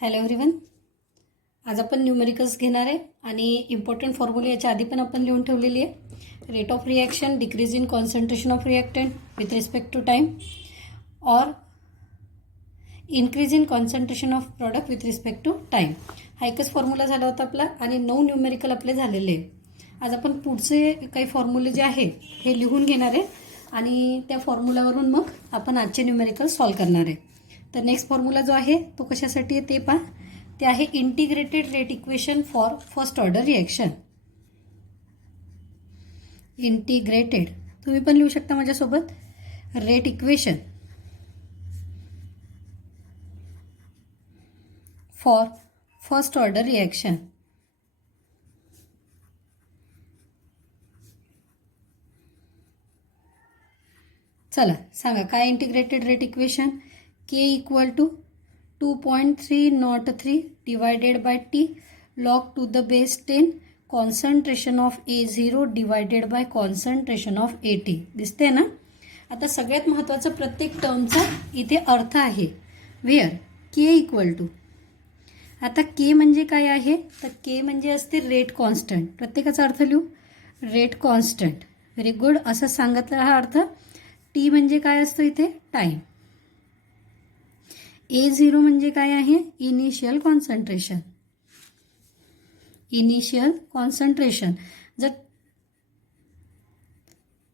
Hello everyone. आज आपण numericals घेणार आहे आणि इम्पॉर्टंट फॉर्म्युले याच्या आधी पण आपण लिहून ठेवलेली आहे. Rate of reaction, decrease in concentration of reactant with respect to time और increase in concentration of product with respect to time. हा एकच फॉर्म्युला झाला होता आपला आणि 9 न्यूमेरिकल आपले झालेले आहे. आज आपण पुढचे काही फॉर्म्युले जे आहे हे लिहून घेणार आहे आणि त्या फॉर्म्युलावरून मग आपण आजचे न्यूमेरिकल सॉल्व करणार आहे. तर नेक्स्ट फॉर्म्युला जो आहे तो कशासाठी आहे ते पहा. ते आहे integrated rate equation for first order reaction. Integrated तुम्ही पण लिहू शकता माझ्यासोबत. Rate equation for first order reaction. चला सांगा काय integrated rate equation. K equal to 2.303 divided by T log to the base 10 concentration of A0 divided by concentration of AT. दिसते ना. आता सगळ्यात महत्त्वाचं प्रत्येक टर्मचा इथे अर्थ आहे. वेअर के इक्वल टू, आता के म्हणजे काय आहे तर के म्हणजे असते रेट कॉन्स्टंट. प्रत्येकाचा अर्थ लिहू. Rate constant. Very good. असं सांगितलं हा अर्थ. टी म्हणजे काय असतो इथे टाईम. A0 म्हणजे काय आहे इनिशियल कॉन्सन्ट्रेशन. Initial concentration. जर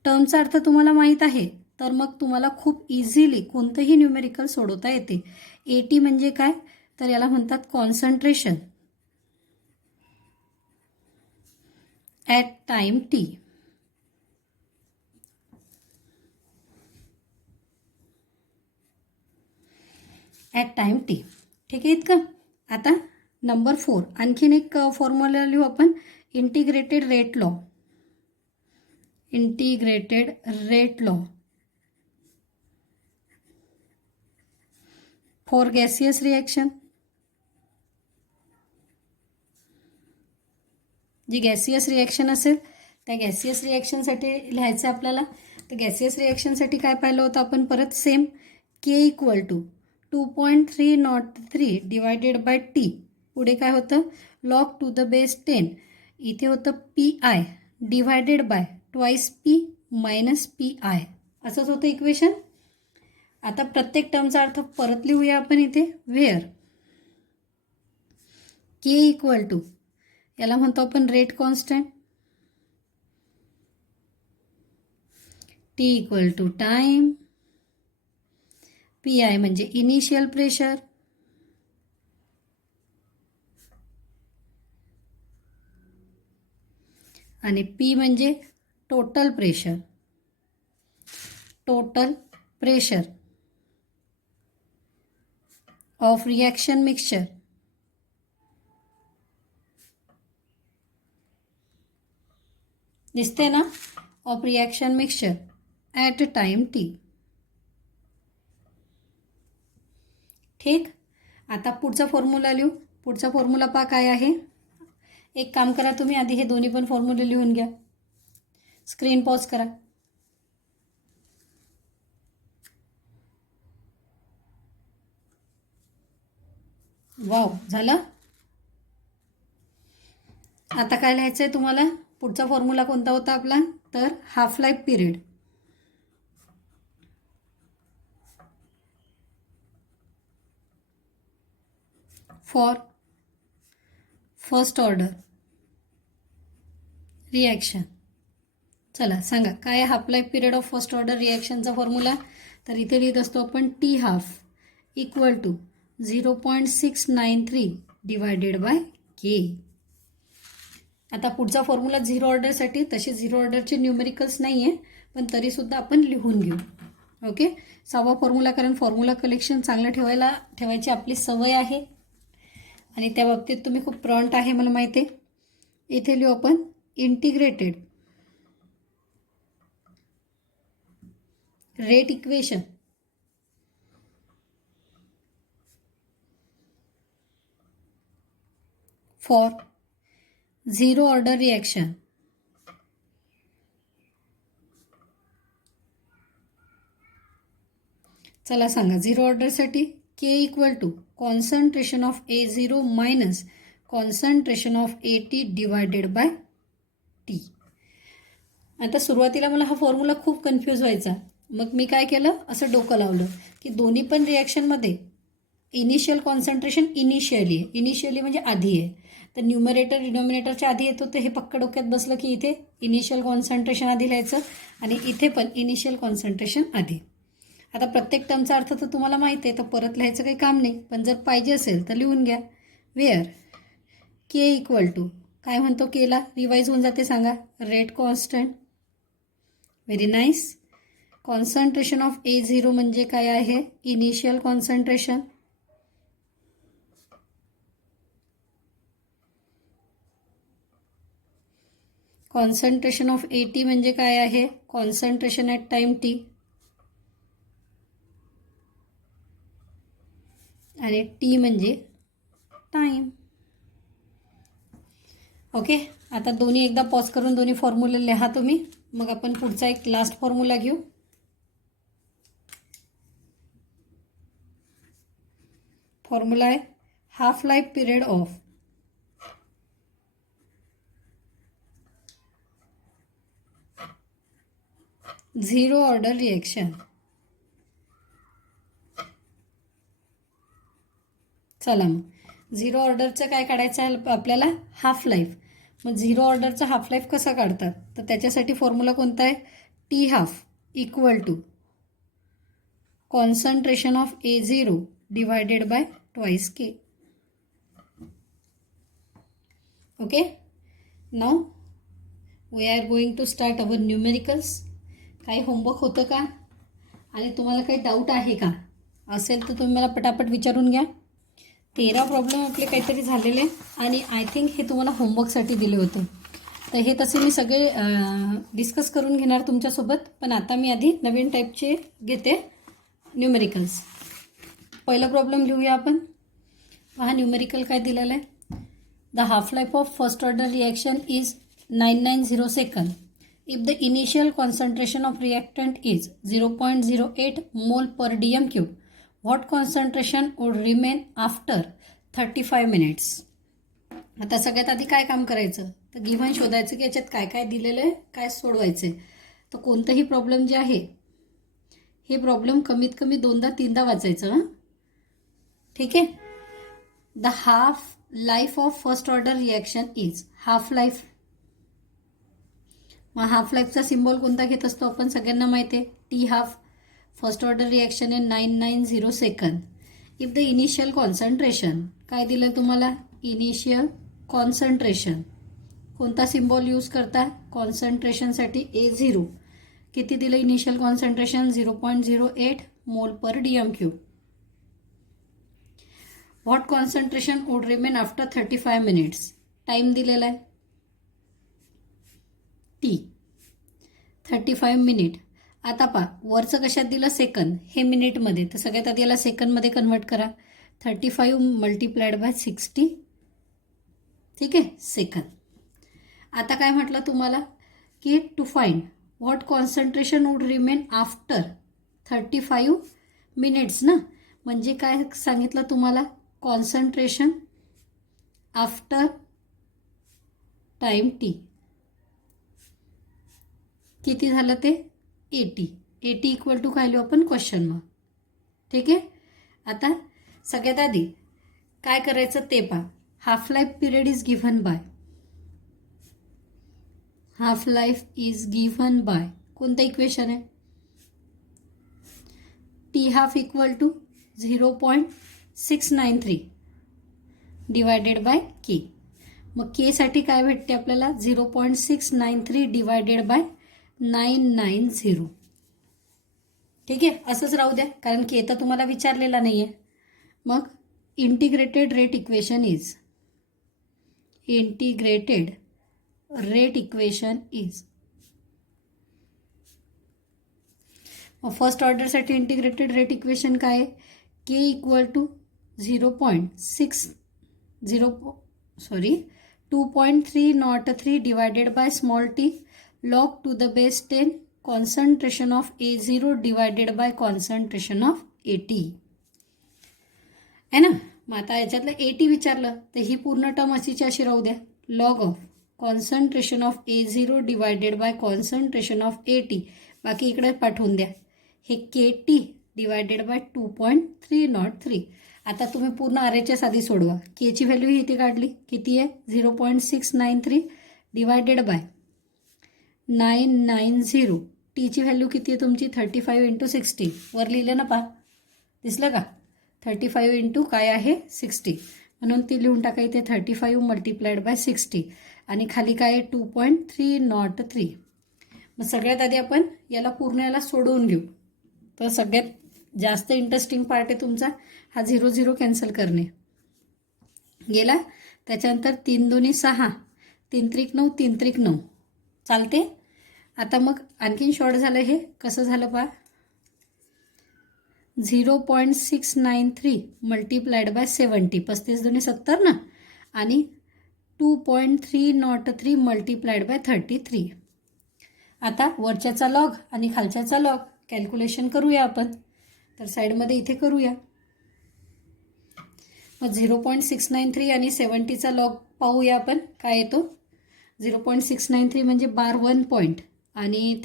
टर्मचा अर्थ तुम्हाला माहीत आहे तर मग तुम्हाला खूप इझिली कोणतंही न्यूमेरिकल सोडवता येते. AT म्हणजे काय तर याला म्हणतात concentration at time T. At time T. ठीक आहे इतकं. आता नंबर 4 आणखीन एक फॉर्म्युला लिहू आपण. Integrated rate law. Integrated rate law for gaseous reaction. जी गॅसियस रिॲक्शन असेल त्या गॅसियस रिॲक्शनसाठी लिहायचं आपल्याला. तर गॅसियस रिॲक्शनसाठी काय पाहिलं होतं आपण परत same. K equal to 2.303 divided by T. पुढे काय होतं log टू द बेस 10. इथे होतं PI divided by twice P minus PI. असंच होतं इक्वेशन. आता प्रत्येक टर्मचा अर्थ परत लिहूया आपण इथे. वेअर के इक्वल टू याला म्हणतो आपण rate constant. T equal to time. PI म्हणजे इनिशियल प्रेशर. आणि P म्हणजे total pressure. Total pressure of reaction mixture. दिसते ना. Of reaction mixture at time T. ठीक. आता पुढचा फॉर्म्युला लिहू. पुढचा फॉर्म्युला पहा काय आहे. एक काम करा तुम्ही आधी हे दोन्ही पण फॉर्म्युले लिहून घ्या. स्क्रीन पॉज करा. वाव झालं. आता काय लिहायचं आहे तुम्हाला. पुढचा फॉर्म्युला कोणता होता आपला तर half life period. For first order reaction. चला सांगा काय आहे half life period of first order रिॲक्शनचा फॉर्म्युला. तर इथे लिहित असतो आपण T half equal to 0.693 divided by K. आता पुढचा फॉर्म्युला झिरो ऑर्डरसाठी. तसे झिरो ऑर्डरचे न्यूमेरिकल्स नाही आहे पण तरीसुद्धा आपण लिहून घेऊ. ओके. 6वा फॉर्म्युला. कारण फॉर्म्युला कलेक्शन चांगलं ठेवायची आपली सवय आहे आणि त्या बाबतीत तुम्ही खूप प्रॉन्ट आहे मला माहिती आहे. इथे लिहू आपण integrated rate equation for zero order reaction. चला सांगा झिरो ऑर्डरसाठी K equal to concentration of A0 minus concentration of AT divided by T. आता सुरुवातीला मला हा फॉर्म्युला खूप कन्फ्यूज व्हायचा. मग मी काय केलं, असं डोकं लावलं की दोन्ही पण रिॲक्शनमध्ये इनिशियल कॉन्सन्ट्रेशन इनिशियली म्हणजे आधी आहे. तर न्यूमरेटर डिनॉमिनेटरच्या आधी येतो, तर हे पक्क डोक्यात बसलं की इथे इनिशियल कॉन्सन्ट्रेशन आधी लिहायचं आणि इथे पण इनिशियल कॉन्सन्ट्रेशन आधी. आता प्रत्येक टर्मचा अर्थ तर तुम्हाला माहिती आहे, तर परत लिहायचं काही काम नाही, पण जर पाहिजे असेल तर लिहून घ्या. वेअर के इक्वल टू काय म्हणतो, केला रिवाईज होऊन जाते सांगा, rate constant. Very nice. Concentration of A0 म्हणजे काय आहे, initial concentration. Concentration of AT म्हणजे काय आहे, कॉन्सन्ट्रेशन ॲट टाइम T. आणि T म्हणजे टाइम. ओके, आता दोन्ही एकदा पॉज करून दोन्ही फॉर्म्युले लिहा तुम्ही. मग आपण पुढचा एक लास्ट फॉर्म्युला घेऊ. फॉर्म्युला आहे half life period of zero order reaction. चला मग झिरो ऑर्डरचं काय काढायचं आहे आपल्याला, हाफ लाईफ. मग झिरो ऑर्डरचा हाफ लाईफ कसा काढतात, तर त्याच्यासाठी फॉर्म्युला कोणता आहे, T half equal to concentration of A0 divided by twice K. Okay, now we are going to start our numericals. काही होमवर्क होतं का आणि तुम्हाला काही डाऊट आहे का, असेल तर तुम्ही मला पटापट विचारून घ्या. 13 प्रॉब्लेम आपले काहीतरी झालेले आणि आय थिंक हे तुम्हाला होमवर्कसाठी दिले होते. तर हे तसे मी सगळे डिस्कस करून घेणार तुमच्यासोबत, पण आता मी आधी नवीन टाईपचे घेते न्यूमेरिकल्स. पहिला प्रॉब्लेम लिहूया आपण. हा न्यूमेरिकल काय दिलेला आहे, the half life of first order reaction is 990 second if the initial concentration of reactant is 0.08 mole per dm cube. What concentration would remain after 35 minutes? आता सगळ्यात आधी काय काम करायचं, तर गिव्हन शोधायचं की याच्यात काय काय दिलेलं आहे, काय सोडवायचं आहे. तर कोणतंही प्रॉब्लेम जे आहे हे प्रॉब्लेम कमीत कमी 2दा-3दा वाचायचं. हां, ठीक आहे. The half life of first order reaction is half life. मग हाफ लाईफचा सिम्बॉल कोणता घेत असतो आपण, सगळ्यांना माहिती आहे, T half. First order reaction आहे 990 सेकंद. इफ द इनिशियल कॉन्सन्ट्रेशन काय दिलं तुम्हाला, इनिशियल कॉन्सन्ट्रेशन कोणता सिम्बॉल यूज करता, कॉन्सन्ट्रेशनसाठी A0 किती दिलं initial concentration, 0.08 mole per DM cube. What concentration would remain after 35 minutes, time दिलेला आहे T 35 मिनिट. आता पहा वरचं कशात दिलं, सेकंद, हे मिनिटमध्ये, तर सगळ्यात आधी याला सेकंदमध्ये कन्वर्ट करा. 35 मल्टिप्लाइड बाय 60, ठीक आहे, सेकंद. आता काय म्हटलं तुम्हाला की to find what concentration would remain after 35 minutes ना, म्हणजे काय सांगितलं तुम्हाला, कॉन्सन्ट्रेशन आफ्टर टाइम T किती झालं ते 80 इक्वल टू काय लिहू आपण, क्वेश्चन मार्क. ठीक आहे. आता सगळ्यात आधी काय करायचं ते पहा. Half life period is given by, half life is given by कोणतं इक्वेशन आहे, T half equal to 0.693 divided by K. मग के साठी काय भेटते आपल्याला, 0.693 डिवायडेड बाय 990. ठीक आहे, असंच राहू द्या कारण के तर तुम्हाला विचारलेला नाही आहे. मग integrated rate equation is, integrated rate equation is, मग फर्स्ट ऑर्डरसाठी इंटिग्रेटेड रेट इक्वेशन काय आहे, K equal to 2.303 divided by small T log to the base 10 concentration of A0 divided by concentration of AT. आहे ना. मग आता याच्यातलं AT विचारलं तर ही पूर्ण टर्म अशीच्या अशी राहू द्या. Log of concentration of A0 divided by concentration of AT. बाकी इकडे पाठवून द्या. हे KT डिवायडेड बाय 2.303. आता तुम्ही पूर्ण RHS आधी सोडवा. Kची व्हॅल्यू ही इथे काढली, किती आहे 0.693 डिवायडेड बाय 990. टीची व्हॅल्यू किती आहे तुमची 35 इंटू 60. वर लिहिलं ना पहा, दिसलं का? 35 इंटू काय आहे 60, म्हणून ती लिहून टाका इथे 35 मल्टिप्लाइड बाय 60 आणि खाली काय आहे 2.303. मग सगळ्यात आधी आपण याला पूर्ण याला सोडवून घेऊ. तर सगळ्यात जास्त इंटरेस्टिंग पार्ट आहे तुमचा हा 0 0 कॅन्सल करणे. गेला. त्याच्यानंतर 3 2 6, 3 त्रिक 9, 3 त्रिक 9 चालते. आता मग आणखीन शॉर्ट झालं. हे कसं झालं पहा, 0.693 मल्टिप्लाइड बाय 70, 35 2 70 ना, आणि 2.303 मल्टिप्लाइड बाय 33. आता वरच्याचा लॉग आणि खालच्याचा लॉग कॅल्क्युलेशन करूया आपण. तर साईडमध्ये इथे करूया. मग 0.693 आणि 70चा लॉग पाहूया आपण काय येतो. 0.693 म्हणजे बार 1 पॉईंट आणि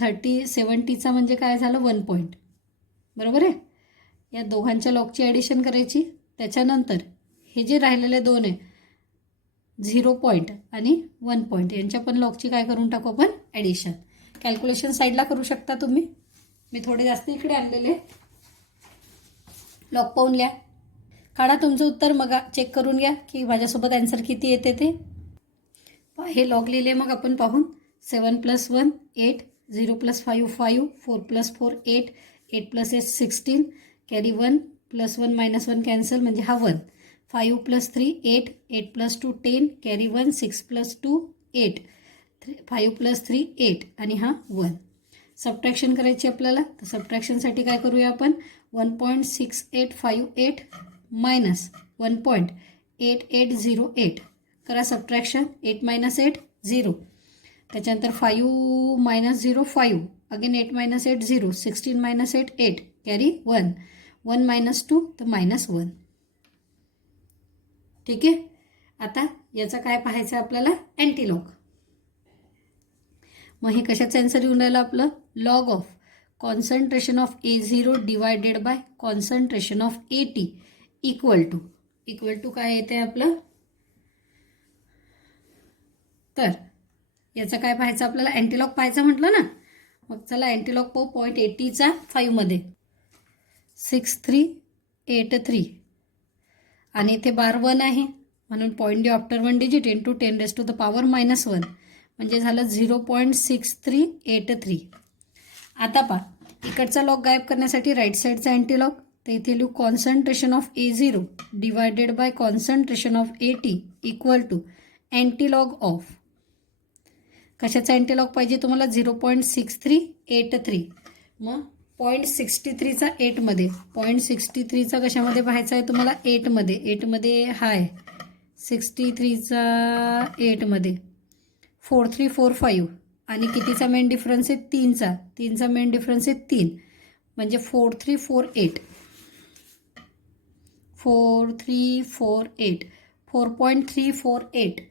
70चा म्हणजे काय झालं 1 पॉईंट. बरोबर आहे. या दोघांच्या लॉगची ॲडिशन करायची. त्याच्यानंतर हे जे राहिलेले दोन आहे 0 पॉईंट आणि 1 पॉईंट यांच्या पण लॉगची काय करून टाकू आपण ॲडिशन. कॅल्क्युलेशन साईडला करू शकता तुम्ही. मी थोडे जास्त इकडे आणलेले. लॉग पाहून लिहा. काढा तुमचं उत्तर, मग चेक करून घ्या की माझ्यासोबत आन्सर किती येते ते. हे लॉग लिहिले मग आपण पाहून. 7 + 1 8, 0 + 5 5, 4 + 4 8, 8 + 8 16, कॅरी 1 + 1 - 1 कॅन्सल म्हणजे हा 1. 5 + 3 8, 8 + 2 10, कॅरी 1, 6 + 2 8, 5 + 3 8 आणि हा 1. सबट्रॅक्शन करायची आपल्याला. तर सबट्रॅक्शनसाठी काय करूया आपण 1.6858 मायनस 1.8808 करा सबट्रॅक्शन. 8 - 8 0. त्याच्यानंतर 5 - 0 5, अगेन 8 - 8 0, 16 - 8 8, कॅरी 1, 1 - 2 तर -1. ठीक आहे. आता याचा काय पाहायचं आपल्याला अँटीलॉग. मग हे कशाचं आन्सर येऊन राहिलं आपलं log of concentration of A0 divided by concentration of AT equal to काय येते आपलं. तर याचं काय पाहायचं आपल्याला अँटीलॉग पाहायचं म्हटलं ना. मग चला अँटीलॉग पाहू. 0.80चा 5 मध्ये 6383 आणि इथे बार 1 आहे म्हणून पॉईंट देऊ आफ्टर 1 डिजिट इंटू 10⁻⁻1 म्हणजे झालं 0.6383. आता पहा इकडचा लॉग गायब करण्यासाठी राईट साईडचा अँटीलॉग. तर इथे लिहू concentration of A0 divided by concentration of AT equal to antilog of. कशाचा अँटीलॉग पाहिजे तुम्हाला 0.6383. मग 0.63चा 8मध्ये 0.63चा कशामध्ये पाहायचा आहे तुम्हाला 8मध्ये. 8मध्ये हाय 63चा 8मध्ये 4345 आणि कितीचा मेन डिफरन्स आहे 3चा. 3चा मेन डिफरन्स आहे 3 म्हणजे 4348. 4348 4.348.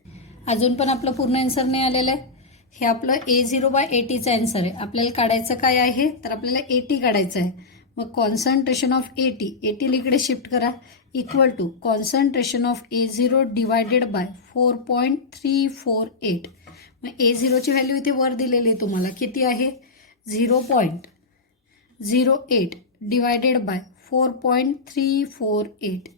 अजून पण आपलं पूर्ण आन्सर नाही आलेलं आहे. हे आपलं A0/ATचं आन्सर आहे. आपल्याला काढायचं काय आहे तर आपल्याला AT काढायचं आहे. मग कॉन्सन्ट्रेशन ऑफ AT इकडे शिफ्ट करा equal to concentration of A0 divided by 4.348. मग A0ची व्हॅल्यू इथे वर दिलेली आहे तुम्हाला किती आहे 0.08 डिवायडेड बाय 4.348.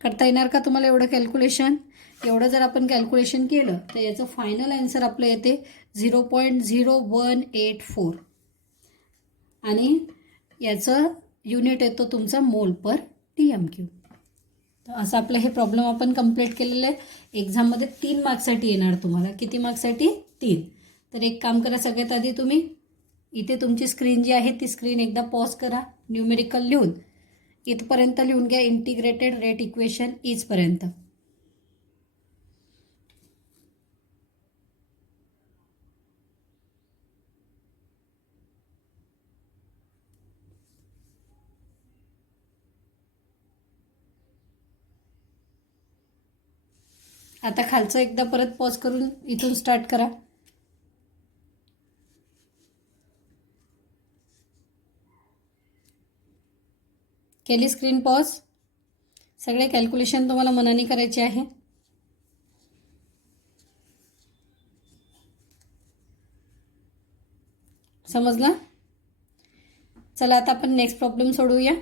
करता येणार का तुम्हाला एवढं कॅल्क्युलेशन. एवढं जर आपण कॅल्क्युलेशन केलं तर याचं फायनल आन्सर आपलं येते 0.0184 आणि याचं युनिट येतो तुमचा मोल पर TMQ. तर असं आपलं हे प्रॉब्लेम आपण कंप्लीट केलेलं आहे. एक्झाममध्ये 3 मार्क्ससाठी येणार तुम्हाला. किती मार्क्ससाठी 3. तर एक काम करा सगळ्यात आधी तुम्ही इथे तुमची स्क्रीन जी आहे ती स्क्रीन एकदा पॉज करा. न्यूमेरिकल लिहून इथपर्यंत लिहून घ्या इंटिग्रेटेड रेट इक्वेशन इथपर्यंत. आता खालचं एकदा परत पॉज करून इथून स्टार्ट करा. केली स्क्रीन पॉज. सगळे कॅल्क्युलेशन तुम्हाला मनाने करायचे आहे. समजलं? चला आता आपण नेक्स्ट प्रॉब्लेम सोडवूया.